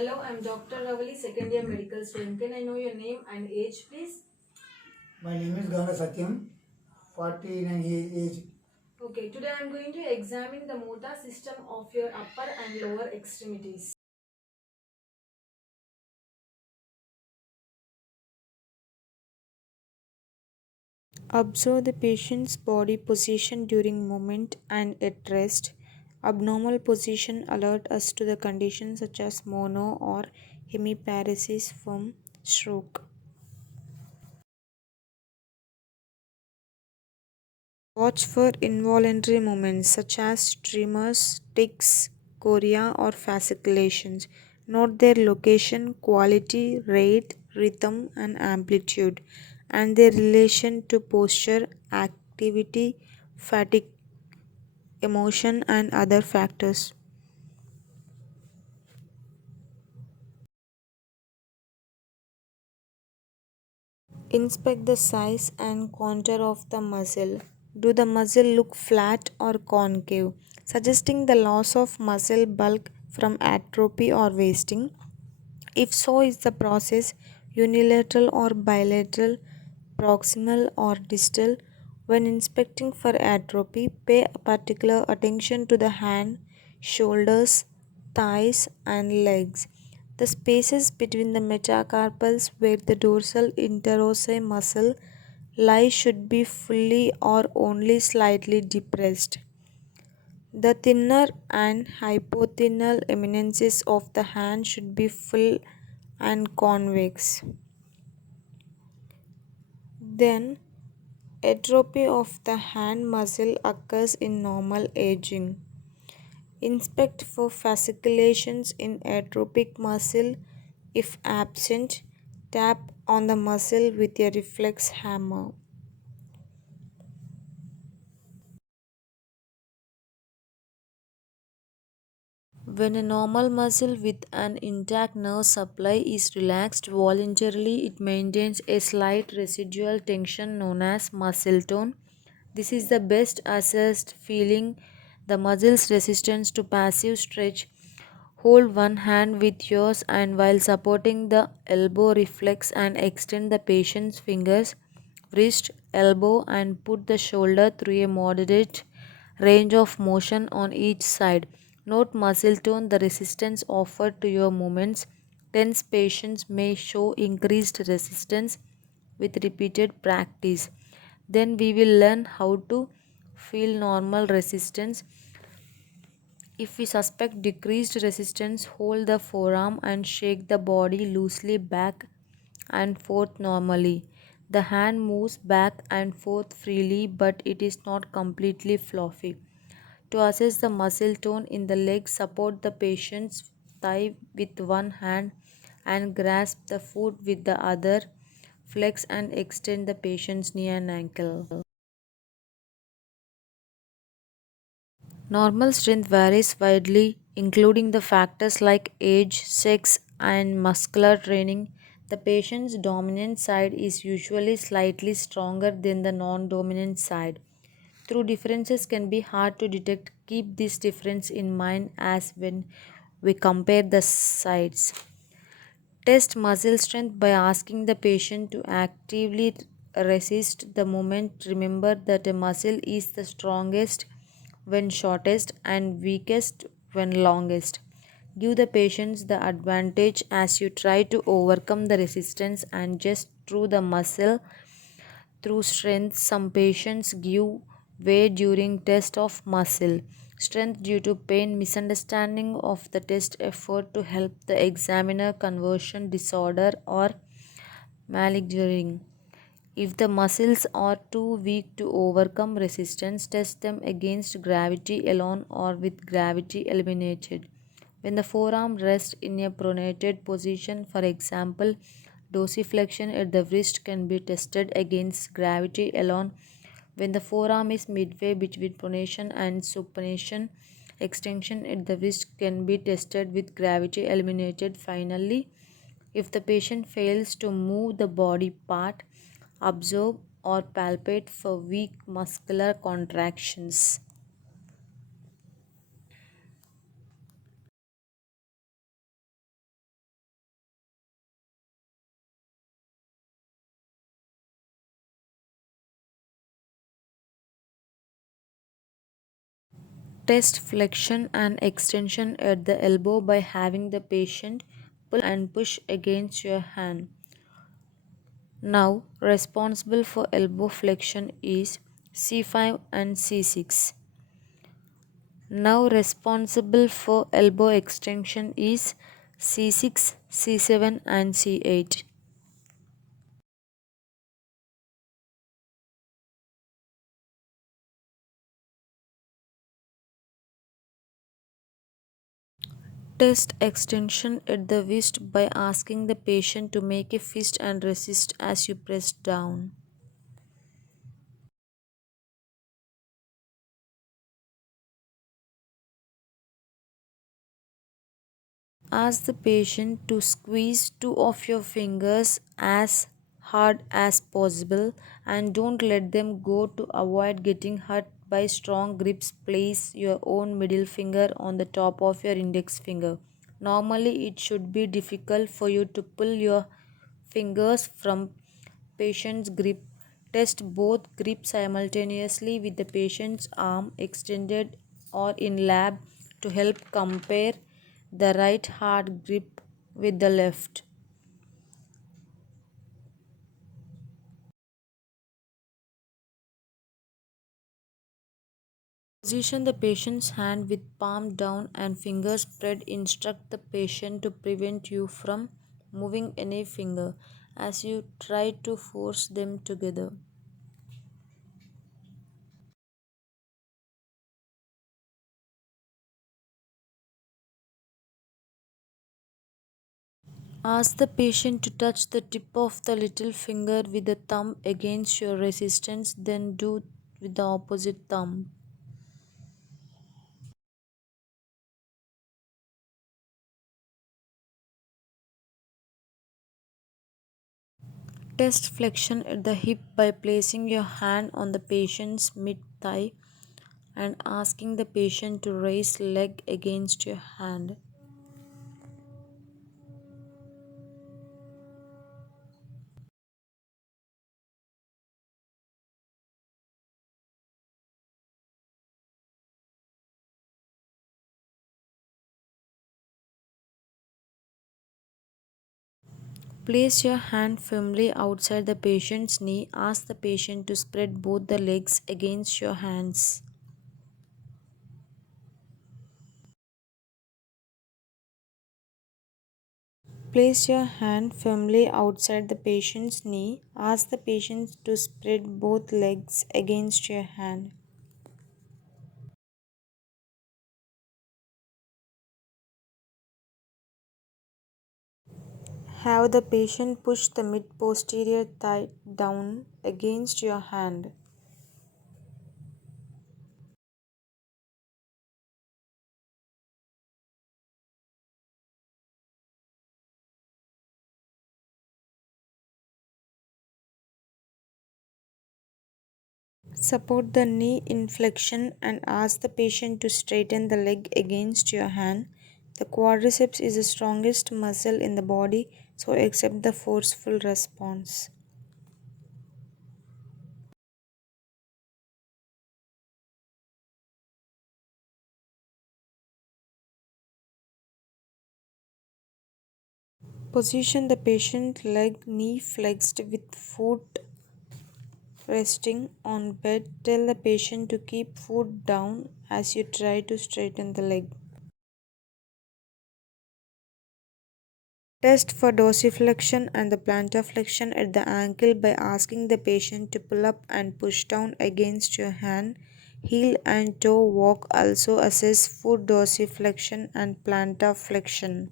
Hello, I'm Dr. Ravali, second year medical student. Can I know your name and age, please? My name is Ganga Satyam, 49 age. Okay, today I'm going to examine the motor system of your upper and lower extremities. Observe the patient's body position during movement and at rest. Abnormal position alert us to the conditions such as mono or hemiparesis from stroke. Watch for involuntary movements such as tremors, tics, chorea, or fasciculations. Note their location, quality, rate, rhythm, and amplitude, and their relation to posture, activity, fatigue, emotion, and other factors. Inspect the size and contour of the muscle. Do the muscle look flat or concave, suggesting the loss of muscle bulk from atrophy or wasting? If so, is the process unilateral or bilateral, proximal or distal? When inspecting for atrophy, pay particular attention to the hand, shoulders, thighs, and legs. The spaces between the metacarpals where the dorsal interosseous muscle lies should be fully or only slightly depressed. The thinner and hypothenal eminences of the hand should be full and convex. Then, atrophy of the hand muscle occurs in normal aging. Inspect for fasciculations in atrophic muscle. If absent, tap on the muscle with a reflex hammer. When a normal muscle with an intact nerve supply is relaxed voluntarily, it maintains a slight residual tension known as muscle tone. This is the best assessed feeling the muscle's resistance to passive stretch. Hold one hand with yours and while supporting the elbow reflex and extend the patient's fingers, wrist, elbow and put the shoulder through a moderate range of motion on each side. Note muscle tone, the resistance offered to your movements. Tense patients may show increased resistance with repeated practice. Then we will learn how to feel normal resistance. If we suspect decreased resistance, hold the forearm and shake the body loosely back and forth normally. The hand moves back and forth freely, but it is not completely fluffy. To assess the muscle tone in the leg, support the patient's thigh with one hand and grasp the foot with the other. Flex and extend the patient's knee and ankle. Normal strength varies widely, including the factors like age, sex, and muscular training. The patient's dominant side is usually slightly stronger than the non dominant side. Though differences can be hard to detect, keep this difference in mind as when we compare the sides. Test muscle strength by asking the patient to actively resist the movement. Remember that a muscle is the strongest when shortest and weakest when longest. Give the patients the advantage as you try to overcome the resistance and just through the muscle through strength. Some patients give way during test of muscle strength due to pain, misunderstanding of the test effort to help the examiner conversion disorder or malingering. If the muscles are too weak to overcome resistance, test them against gravity alone or with gravity eliminated. When the forearm rests in a pronated position, for example, dorsiflexion at the wrist can be tested against gravity alone. When the forearm is midway between pronation and supination, extension at the wrist can be tested with gravity eliminated. Finally, if the patient fails to move the body part, observe or palpate for weak muscular contractions. Test flexion and extension at the elbow by having the patient pull and push against your hand. Now, responsible for elbow flexion is C5 and C6. Now, responsible for elbow extension is C6, C7, and C8. Test extension at the wrist by asking the patient to make a fist and resist as you press down. Ask the patient to squeeze two of your fingers as hard as possible and don't let them go to avoid getting hurt by strong grips. Place your own middle finger on the top of your index finger. Normally, it should be difficult for you to pull your fingers from patient's grip. Test both grips simultaneously with the patient's arm extended or in lab to help compare the right hard grip with the left. Position the patient's hand with palm down and fingers spread. Instruct the patient to prevent you from moving any finger as you try to force them together. Ask the patient to touch the tip of the little finger with the thumb against your resistance, then do with the opposite thumb. Test flexion at the hip by placing your hand on the patient's mid thigh and asking the patient to raise leg against your hand. Place your hand firmly outside the patient's knee. Ask the patient to spread both the legs against your hands. Place your hand firmly outside the patient's knee. Ask the patient to spread both legs against your hand. Have the patient push the mid posterior thigh down against your hand. Support the knee in flexion and ask the patient to straighten the leg against your hand. The quadriceps is the strongest muscle in the body, so accept the forceful response. Position the patient leg knee flexed with foot resting on bed. Tell the patient to keep foot down as you try to straighten the leg. Test for dorsiflexion and the plantar flexion at the ankle by asking the patient to pull up and push down against your hand. Heel and toe walk also assess foot dorsiflexion and plantar flexion.